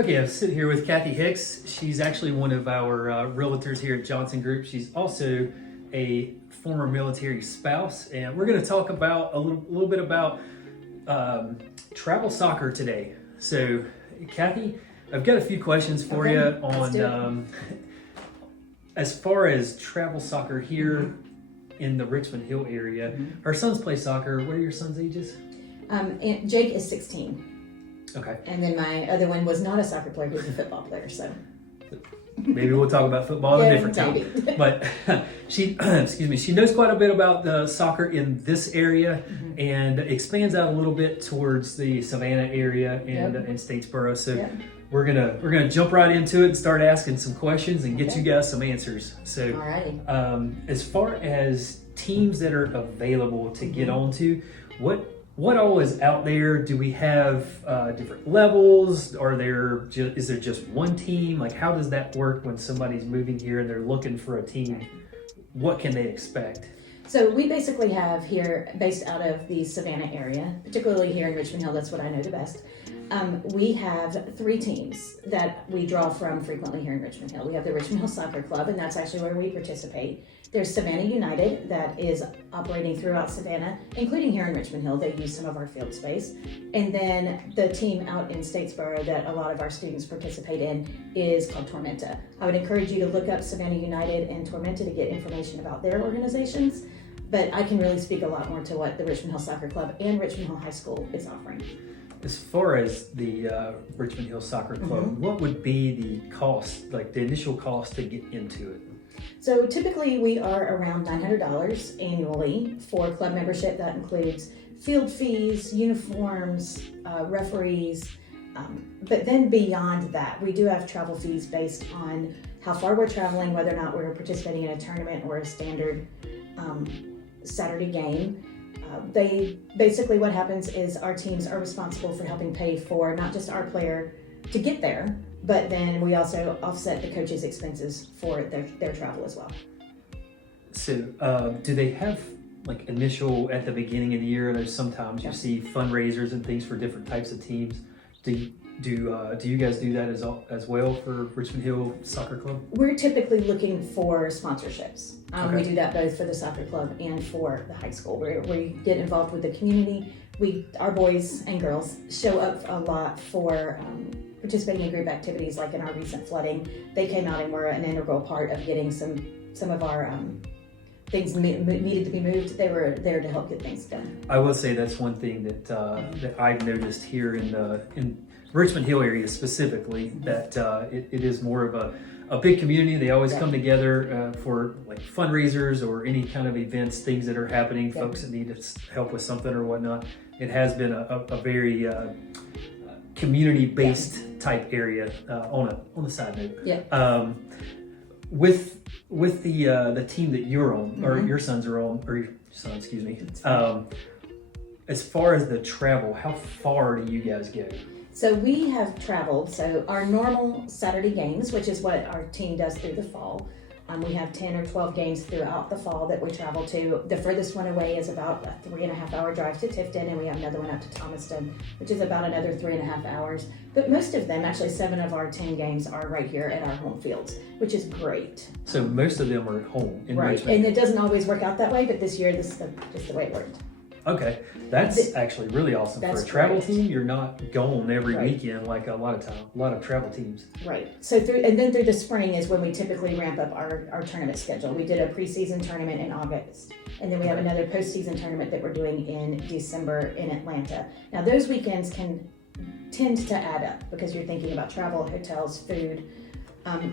Okay, I'm sitting here with Kathy Hicks. She's actually one of our realtors here at Johnson Group. She's also a former military spouse, and we're going to talk about a little bit about travel soccer today. So, Kathy, I've got a few questions for you on as far as travel soccer here in the Richmond Hill area. Our sons play soccer. What are your sons' ages? And Jake is 16. Okay. And then my other one was not a soccer player, he was a football player, so. Maybe we'll talk about football at a different time. But she, excuse me, she knows quite a bit about the soccer in this area and expands out a little bit towards the Savannah area and Statesboro. So we're gonna jump right into it and start asking some questions and get you guys some answers. So, as far as teams that are available to get onto, what all is out there? Do we have different levels? Is there just one team? Like, how does that work when somebody's moving here and they're looking for a team? What can they expect? So we basically have here, based out of the Savannah area, particularly here in Richmond Hill, that's what I know the best. We have 3 teams that we draw from frequently here in Richmond Hill. We have the Richmond Hill Soccer Club, and that's actually where we participate. There's Savannah United that is operating throughout Savannah, including here in Richmond Hill. They use some of our field space. And then the team out in Statesboro that a lot of our students participate in is called Tormenta. I would encourage you to look up Savannah United and Tormenta to get information about their organizations. But I can really speak a lot more to what the Richmond Hill Soccer Club and Richmond Hill High School is offering. As far as the Richmond Hill Soccer Club, what would be the cost, like the initial cost to get into it? So typically we are around $900 annually for club membership. That includes field fees, uniforms, referees. But then beyond that, we do have travel fees based on how far we're traveling, whether or not we're participating in a tournament or a standard Saturday game. Basically what happens is our teams are responsible for helping pay for not just our player to get there, but then we also offset the coach's expenses for their travel as well. So do they have like initial at the beginning of the year? There's sometimes you see fundraisers and things for different types of teams. Do you guys do that as well for Richmond Hill Soccer Club? We're typically looking for sponsorships. We do that both for the soccer club and for the high school, where we get involved with the community. Our boys and girls show up a lot for participating in group activities, like in our recent flooding. They came out and were an integral part of getting some of our things needed to be moved. They were there to help get things done. I will say that's one thing that I've noticed here in Richmond Hill area specifically, that it is more of a big community. They always come together for like fundraisers or any kind of events, things that are happening, folks that need help with something or whatnot. It has been a very community-based type area on the side note. With the team that you're on, or your sons are on, or your son, excuse me. As far as the travel, how far do you guys go? So we have traveled. So our normal Saturday games, which is what our team does through the fall. We have 10 or 12 games throughout the fall that we travel to. The furthest one away is about a 3.5-hour drive to Tifton, and we have another one out to Thomaston, which is about another 3.5 hours. But most of them, actually 7 of our 10 games, are right here at our home fields, which is great. So most of them are at home in Right, Richmond. and it doesn't always work out that way, but this year this is just the way it worked. Okay, that's actually really awesome. For a travel team, you're not going every weekend like a lot of travel teams. Right. So through the spring is when we typically ramp up our tournament schedule. We did a preseason tournament in August, and then we have another postseason tournament that we're doing in December in Atlanta. Now those weekends can tend to add up because you're thinking about travel, hotels, food,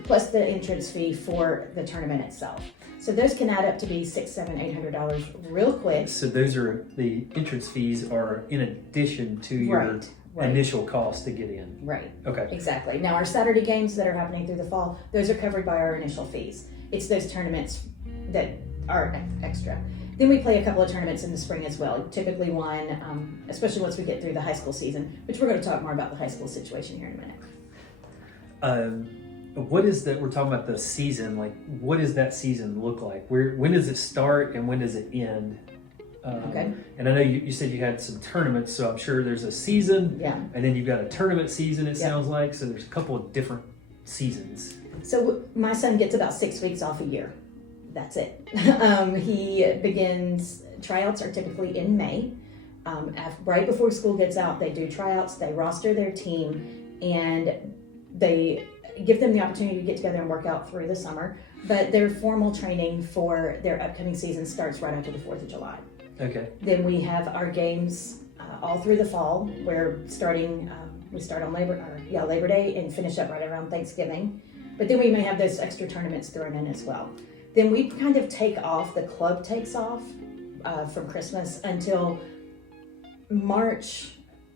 plus the entrance fee for the tournament itself. So those can add up to be $600, $700, $800 real quick. So those are the entrance fees are in addition to your initial cost to get in. Right. Okay. Exactly. Now our Saturday games that are happening through the fall, those are covered by our initial fees. It's those tournaments that are extra. Then we play a couple of tournaments in the spring as well. Typically one, especially once we get through the high school season, which we're going to talk more about the high school situation here in a minute. What is that? We're talking about the season. Like, what does that season look like? When does it start and when does it end? Okay. And I know you said you had some tournaments, so I'm sure there's a season, Yeah. and then you've got a tournament season, it Yeah. sounds like. So there's a couple of different seasons. So my son gets about 6 weeks off a year. That's it. Tryouts are typically in May. Right before school gets out, they do tryouts, they roster their team, and they give them the opportunity to get together and work out through the summer. But their formal training for their upcoming season starts right after the 4th of July. Okay. Then we have our games all through the fall. We start on Labor Day and finish up right around Thanksgiving. But then we may have those extra tournaments thrown in as well. Then we kind of take off, the club takes off from Christmas until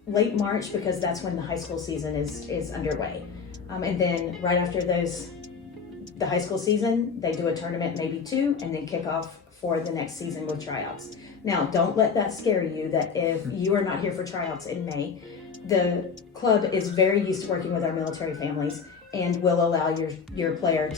late March, because that's when the high school season is underway. And then right after the high school season, they do a tournament, maybe 2, and then kick off for the next season with tryouts. Now, don't let that scare you that if you are not here for tryouts in May, the club is very used to working with our military families and will allow your player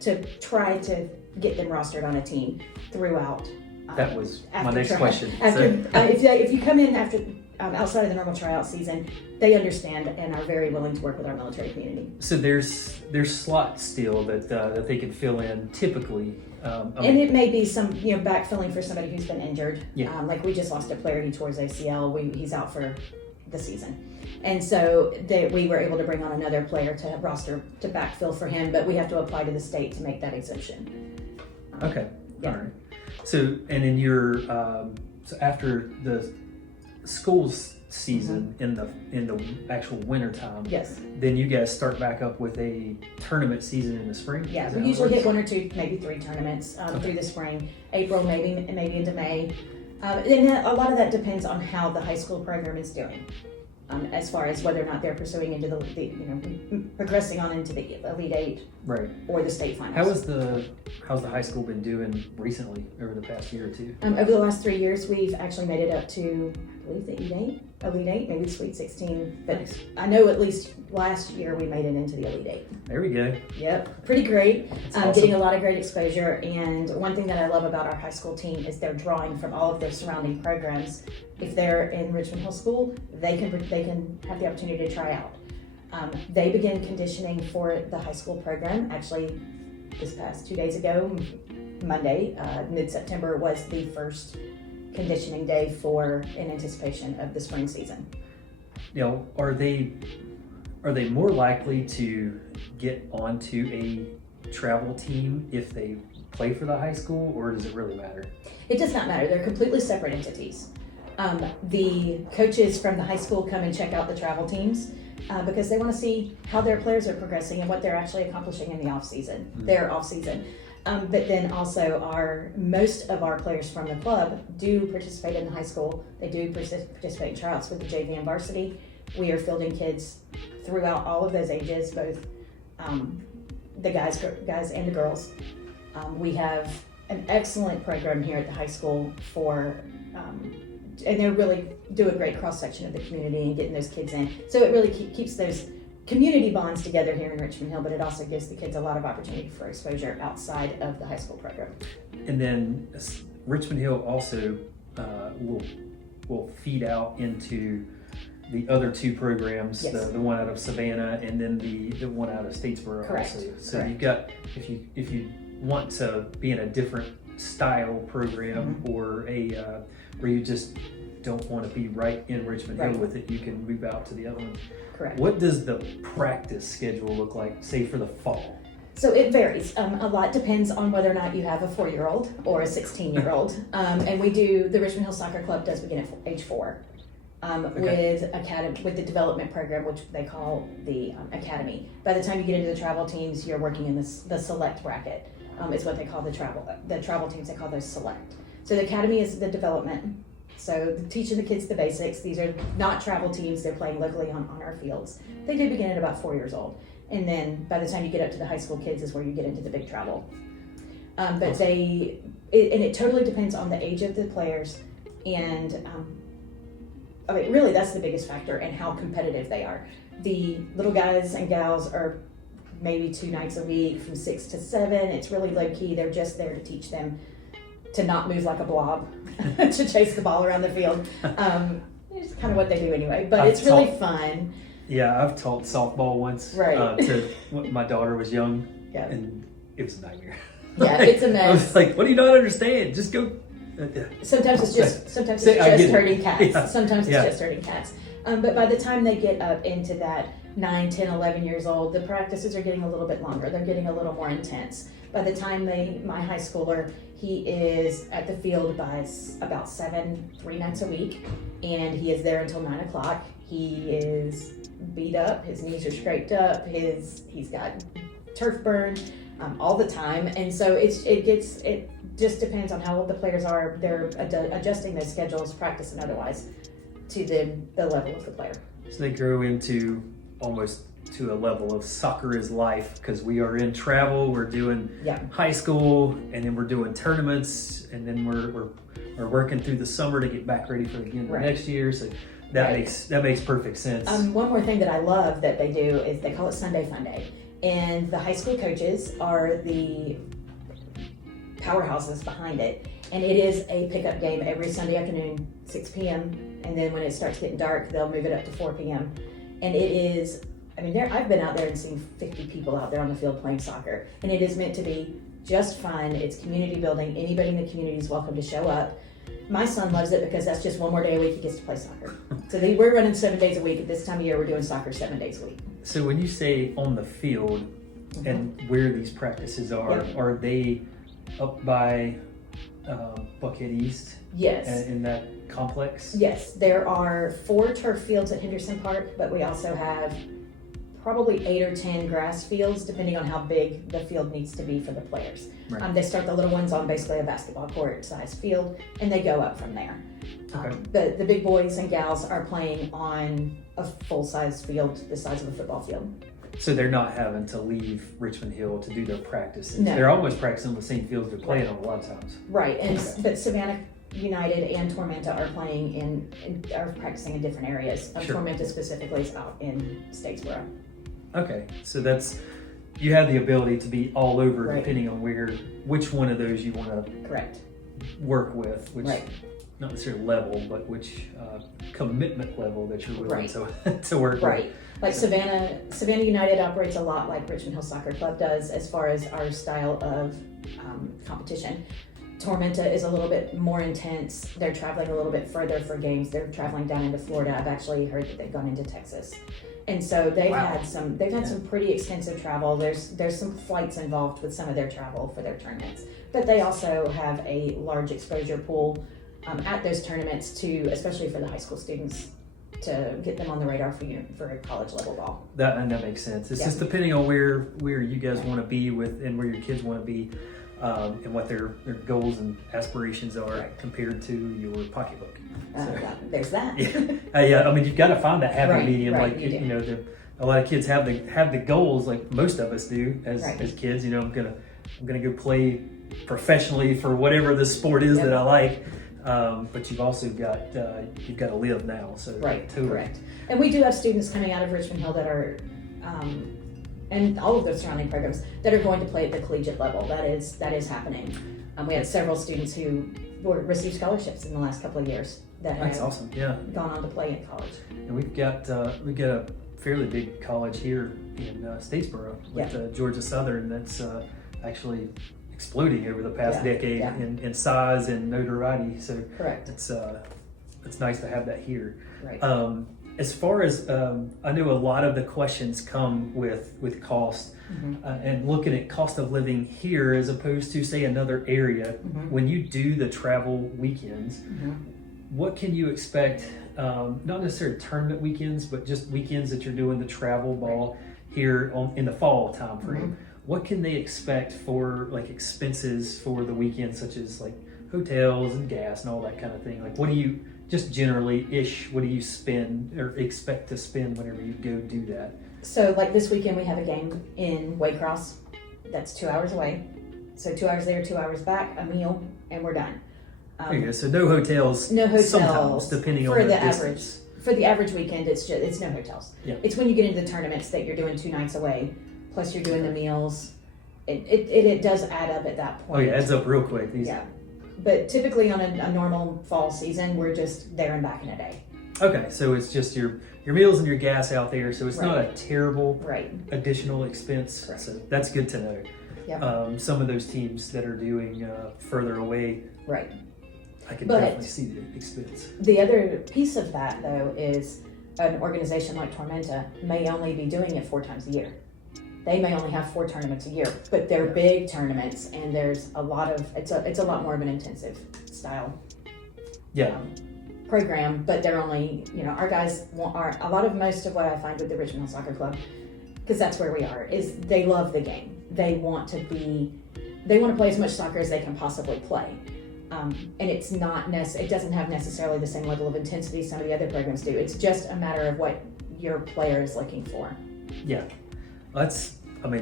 to try to get them rostered on a team throughout. That was my next question. If you come in after outside of the normal tryout season, they understand and are very willing to work with our military community. So there's slots still that they can fill in typically. And it may be some backfilling for somebody who's been injured. Yeah. Like we just lost a player, he tore his ACL. He's out for the season. And so we were able to bring on another player to roster to backfill for him, but we have to apply to the state to make that exemption. Okay. Yeah. All right. So, and in your so after the school's season in the actual winter time, Yes. then you guys start back up with a tournament season in the spring. Yeah, Is that we how it usually hit works? 1 or 2, maybe 3 tournaments through the spring, April, maybe into May. And a lot of that depends on how the high school program is doing, as far as whether or not they're pursuing into progressing on into the Elite Eight Right. or the state finals. How's the high school been doing recently over the past year or two? Over the last 3 years, we've actually made it up to, I believe, the Elite Eight, maybe Sweet 16. But Nice. I know at least last year we made it into the Elite Eight. There we go. Yep, pretty great. That's awesome. Getting a lot of great exposure. And one thing that I love about our high school team is they're drawing from all of their surrounding programs. If they're in Richmond Hill School, they can have the opportunity to try out. They begin conditioning for the high school program. Actually, this past 2 days ago, Monday, mid-September, was the first conditioning day in anticipation of the spring season. Are they more likely to get onto a travel team if they play for the high school, or does it really matter? It does not matter. They're completely separate entities. The coaches from the high school come and check out the travel teams because they want to see how their players are progressing and what they're actually accomplishing in the off-season, their off-season. But then also most of our players from the club do participate in the high school. They do participate in tryouts with the JV and varsity. We are fielding kids throughout all of those ages, both the guys and the girls. We have an excellent program here at the high school and they really do a great cross-section of the community and getting those kids in. So it really keeps those community bonds together here in Richmond Hill, but it also gives the kids a lot of opportunity for exposure outside of the high school program. And then Richmond Hill also will feed out into the other 2 programs, Yes. the one out of Savannah and then the one out of Statesboro. Correct. Also. So Correct. you've got, if you want to be in a different style program or where you just don't want to be right in Richmond Hill Right. with it, you can move out to the other one. Correct. What does the practice schedule look like, say, for the fall? So it varies. A lot depends on whether or not you have a 4-year-old or a 16-year-old. And the Richmond Hill Soccer Club does begin at age 4 with the development program, which they call the academy. By the time you get into the travel teams, you're working in the select bracket. It's what they call the travel teams. They call those select. So the academy is the development. So teaching the kids the basics. These are not travel teams. They're playing locally on our fields. They do begin at about 4 years old. And then by the time you get up to the high school kids is where you get into the big travel. But it totally depends on the age of the players. And really that's the biggest factor and how competitive they are. The little guys and gals are maybe 2 nights a week from 6 to 7. It's really low key. They're just there to teach them to not move like a blob to chase the ball around the field. It's kind of what they do anyway, but it's really fun. Yeah, I've taught softball once to when my daughter was young, and it was a nightmare. Yeah, it's a mess. I was like, what do you not understand? Just go. Sometimes it's just hurting cats. Yeah. Sometimes it's just hurting cats. But by the time they get up into that 9, 10, 11 years old, the practices are getting a little bit longer. They're getting a little more intense. By the time my high schooler, he is at the field by about 7, 3 nights a week, and he is there until 9 o'clock. He is beat up, his knees are scraped up, he's got turf burn all the time, and so it just depends on how old the players are. They're adjusting their schedules, practice and otherwise, to the level of the player. So they grow into almost to a level of soccer is life, because we are in travel, we're doing high school, and then we're doing tournaments, and then we're working through the summer to get back ready for the next year. So that makes perfect sense. One more thing that I love that they do is they call it Sunday Fun Day, and the high school coaches are the powerhouses behind it, and it is a pickup game every Sunday afternoon, 6 p.m. and then when it starts getting dark, they'll move it up to 4 p.m. and it is, I mean, I've been out there and seen 50 people out there on the field playing soccer, and it is meant to be just fun. It's community building. Anybody in the community is welcome to show up. My son loves it because that's just one more day a week he gets to play soccer. So we're running 7 days a week. At this time of year, we're doing soccer 7 days a week. So when you say on the field and where these practices are they up by Buckhead East? Yes. In that complex? Yes. There are 4 turf fields at Henderson Park, but we also have probably 8 or 10 grass fields, depending on how big the field needs to be for the players. Right. They start the little ones on basically a basketball court size field, and they go up from there. Okay. The big boys and gals are playing on a full-size field, the size of a football field. So they're not having to leave Richmond Hill to do their practices. No. They're almost practicing on the same fields they're playing on a lot of times. Right, but Savannah United and Tormenta are playing are practicing in different areas. Tormenta specifically is out in Statesboro. Okay, so you have the ability to be all over depending on which one of those you want to work with, which not necessarily level, but which commitment level that you're willing to work with. Right. Like Savannah United operates a lot like Richmond Hill Soccer Club does as far as our style of competition. Tormenta is a little bit more intense. They're traveling a little bit further for games. They're traveling down into Florida. I've actually heard that they've gone into Texas. And so they've had some pretty extensive travel. There's some flights involved with some of their travel for their tournaments. But they also have a large exposure pool at those tournaments especially for the high school students, to get them on the radar for a college level ball. That makes sense. It's just depending on where you guys want to be with and where your kids want to be, and what their goals and aspirations are compared to your pocketbook. There's that. I mean, you've got to find that happy medium. Like a lot of kids have the goals, like most of us do as kids. I'm gonna go play professionally for whatever the sport is that I like. But you've also got to live now. So correct. And we do have students coming out of Richmond Hill that are, and all of those surrounding programs that are going to play at the collegiate level. That is happening. We had several students who received scholarships in the last couple of years that have awesome. Gone on to play in college. And we've got a fairly big college here in Statesboro with Georgia Southern that's actually exploding over the past decade in size and notoriety. So it's nice to have that here. Right. As far as I know, a lot of the questions come with cost and looking at cost of living here as opposed to say another area. When you do the travel weekends, what can you expect? Not necessarily tournament weekends, but just weekends that you're doing the travel ball here in the fall time frame. What can they expect for like expenses for the weekend, such as like hotels and gas and all that kind of thing? Like, what do you just generally-ish, what do you spend or expect to spend whenever you go do that? So like this weekend we have a game in Waycross that's 2 hours away. So 2 hours there, 2 hours back, a meal, and we're done. There you go. So no hotels. No hotels. Sometimes, depending on the distance. For the average weekend, it's no hotels. Yeah. It's when you get into the tournaments that you're doing 2 nights away, plus you're doing the meals. It does add up at that point. Oh yeah, it adds up real quick. But typically on a normal fall season, we're just there and back in a day. Okay, so it's just your meals and your gas out there, so it's not a terrible additional expense. Correct. So that's good to know. Yep. Some of those teams that are doing further away, Right. I can definitely see the expense. The other piece of that, though, is an organization like Tormenta may only be doing it 4 times a year. They may only have 4 tournaments a year, but they're big tournaments, and there's a lot of it's a lot more of an intensive style program. But they're only, our guys most of what I find with the Richmond Hill Soccer Club, because that's where we are, is they love the game. They want to play as much soccer as they can possibly play. And it's not it doesn't have necessarily the same level of intensity some of the other programs do. It's just a matter of what your player is looking for. Yeah, that's all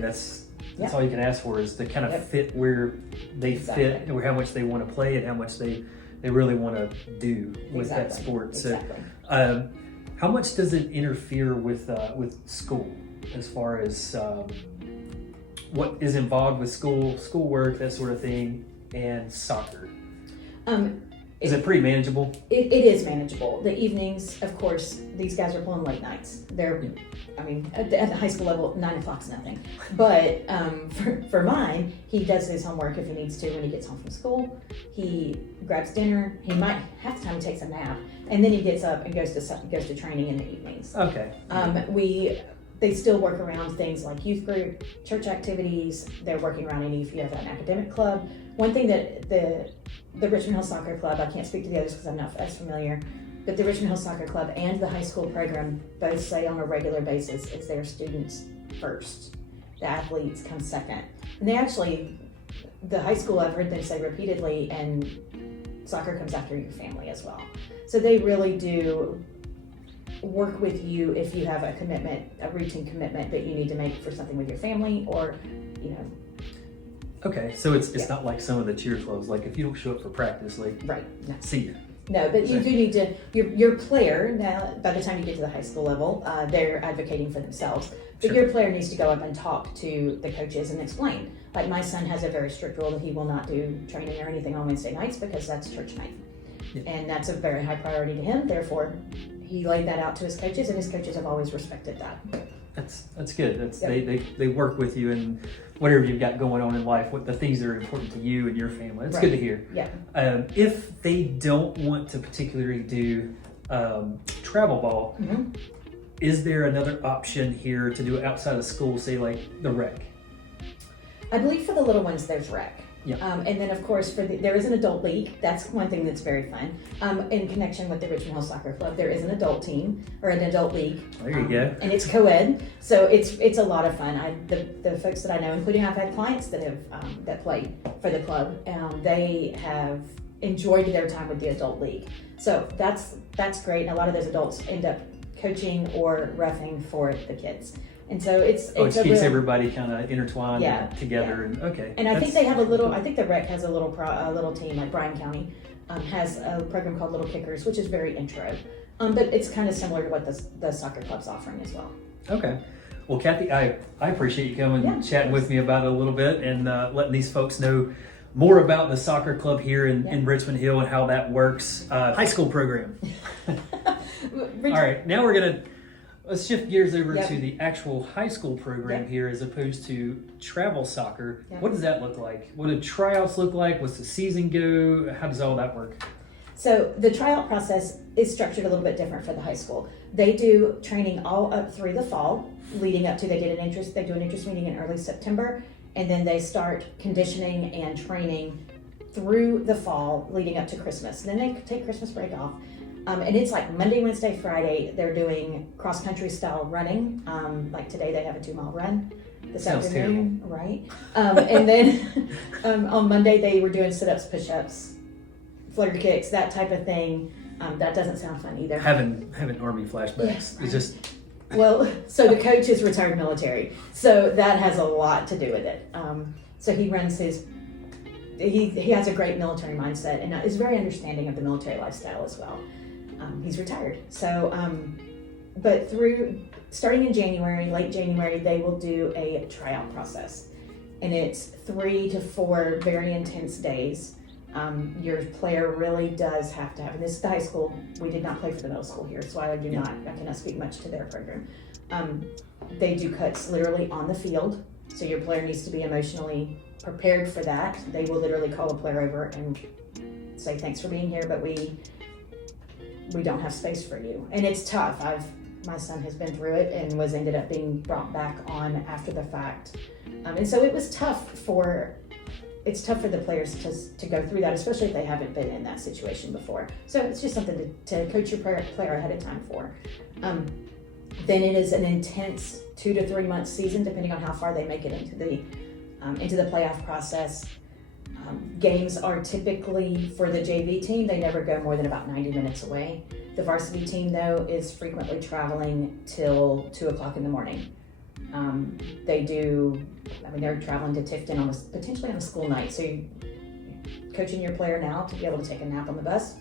you can ask for, is to kind of fit where they fit, and how much they want to play, and how much they really want to do with that sport. Exactly. So, how much does it interfere with school, as far as what is involved with schoolwork, that sort of thing, and soccer? Is it pretty manageable? It is manageable. The evenings, of course, these guys are pulling late nights. At the high school level, 9 o'clock's nothing. But for mine, he does his homework if he needs to when he gets home from school. He grabs dinner. He might, half the time he takes a nap, and then he gets up and goes to training in the evenings. Okay. They still work around things like youth group, church activities. They're working around if you have an academic club. One thing that the Richmond Hill Soccer Club, I can't speak to the others because I'm not as familiar, but the Richmond Hill Soccer Club and the high school program both say on a regular basis it's their students first. The athletes come second. And the high school, I've heard them say repeatedly, and soccer comes after your family as well. So they really do work with you if you have a routine commitment that you need to make for something with your family, or Okay, so it's not like some of the cheer clubs, like if you don't show up for practice, no. See you. No, but you do need to, your player, now by the time you get to the high school level, they're advocating for themselves, but your player needs to go up and talk to the coaches and explain. Like my son has a very strict rule that he will not do training or anything on Wednesday nights because that's church night. Yeah. And that's a very high priority to him, therefore he laid that out to his coaches, and his coaches have always respected that. That's good. They work with you in whatever you've got going on in life, what the things that are important to you and your family. That's good to hear. Yeah. If they don't want to particularly do travel ball, is there another option here to do it outside of school, say like the rec? I believe for the little ones there's rec. Yeah. And then of course there is an adult league. That's one thing that's very fun. In connection with the Richmond Hill Soccer Club, there is an adult team or an adult league. There you go. And it's co-ed, so it's a lot of fun. The folks that I know, including I've had clients that have that played for the club, they have enjoyed their time with the adult league. So that's great. And a lot of those adults end up coaching or reffing for the kids. And so it keeps everybody kind of intertwined together. And And I think they have I think the rec has a little team, like Bryan County has a program called Little Kickers, which is very intro. But it's kind of similar to what the soccer club's offering as well. Okay. Well, Kathy, I appreciate you coming and chatting with me about it a little bit, and letting these folks know more about the soccer club here in Richmond Hill and how that works. High school program. All right, now let's shift gears over to the actual high school program here, as opposed to travel soccer. What does that look like? What do tryouts look like? What's the season go? How does all that work? So the tryout process is structured a little bit different for the high school. They do training all up through the fall, leading up to they do an interest meeting in early September, and then they start conditioning and training through the fall, leading up to Christmas. And then they take Christmas break off. And it's like Monday, Wednesday, Friday, they're doing cross-country style running. Like today they have a 2-mile run this afternoon, right? And then on Monday they were doing sit-ups, push-ups, flutter kicks, that type of thing. That doesn't sound fun either. Having Army flashbacks. It's just... Well, so the coach is retired military, so that has a lot to do with it. So he runs he has a great military mindset and is very understanding of the military lifestyle as well. He's retired. So, but starting in January, late January, they will do a tryout process. And it's 3 to 4 very intense days. Your player really does have to have, and this is the high school, we did not play for the middle school here, so I cannot speak much to their program. They do cuts literally on the field, so your player needs to be emotionally prepared for that. They will literally call a player over and say, thanks for being here, but we don't have space for you. And it's tough. My son has been through it and ended up being brought back on after the fact. And so it was tough it's tough for the players to go through that, especially if they haven't been in that situation before. So it's just something to coach your player ahead of time for. Then it is an intense 2 to 3 month season, depending on how far they make it into the playoff process. Games are typically, for the JV team, they never go more than about 90 minutes away. The varsity team, though, is frequently traveling till 2 o'clock in the morning. They're traveling to Tifton potentially on a school night. So coaching your player now to be able to take a nap on the bus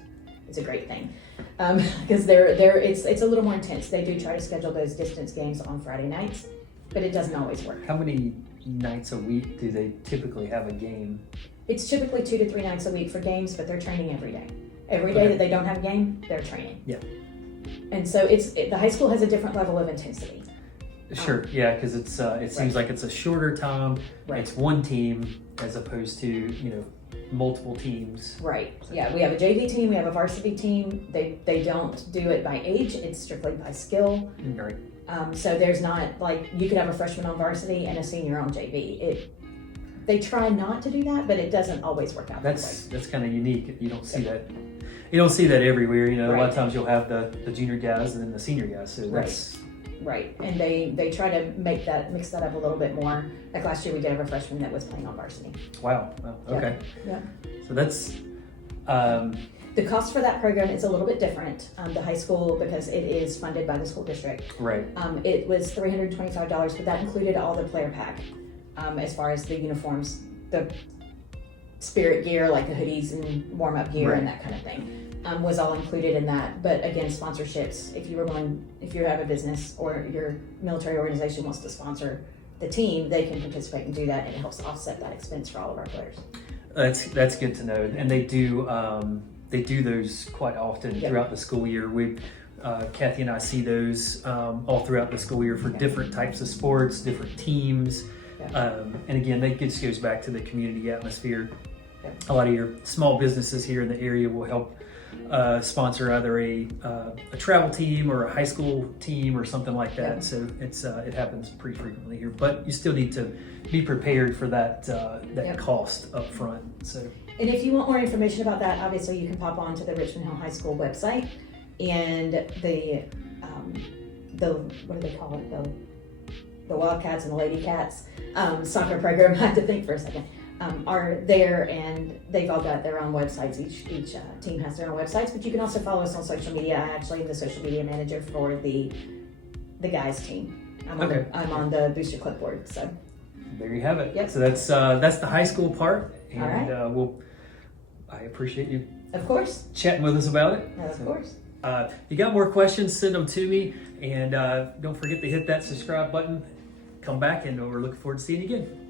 is a great thing. Because it's a little more intense. They do try to schedule those distance games on Friday nights, but it doesn't always work. How many nights a week do they typically have a game? It's typically 2 to 3 nights a week for games, but they're training every day. Every day that they don't have a game, they're training. Yeah. And so the high school has a different level of intensity. Sure, yeah, because it seems like it's a shorter time. Right. It's one team as opposed to multiple teams. Right. Yeah, we have a JV team, we have a varsity team. They don't do it by age; it's strictly by skill. Right. So there's not like you could have a freshman on varsity and a senior on JV. They try not to do that, but it doesn't always work out. That's kind of unique. You don't see that. You don't see that everywhere. A lot of times you'll have the junior guys and then the senior guys. So that's. Right, and they try to mix that up a little bit more. Like last year, we did have a freshman that was playing on varsity. Wow. Okay. Yeah. So that's. The cost for that program is a little bit different. The high school, because it is funded by the school district. Right. It was $325, but that included all the player pack, as far as the uniforms, the spirit gear, like the hoodies and warm up gear and that kind of thing. Was all included in that. But again, sponsorships, if you have a business or your military organization wants to sponsor the team, they can participate and do that, and it helps offset that expense for all of our players. That's good to know. And they do those quite often throughout the school year. Kathy and I see those all throughout the school year for different types of sports, different teams. And again, that just goes back to the community atmosphere. A lot of your small businesses here in the area will help sponsor either a travel team or a high school team or something like that. So it happens pretty frequently here, but you still need to be prepared for that cost up front. So, and if you want more information about that, obviously you can pop on to the Richmond Hill High School website, and the what do they call it, the Wildcats and the Lady Cats soccer program. I had to think for a second. Are there, and they've all got their own websites. Each team has their own websites, but you can also follow us on social media. I actually am the social media manager for the guys team. I'm on the Booster Clipboard. So there you have it. Yep. So that's the high school part, and I appreciate you, of course, chatting with us about it. of course. You got more questions? Send them to me, and don't forget to hit that subscribe button. Come back, and we're looking forward to seeing you again.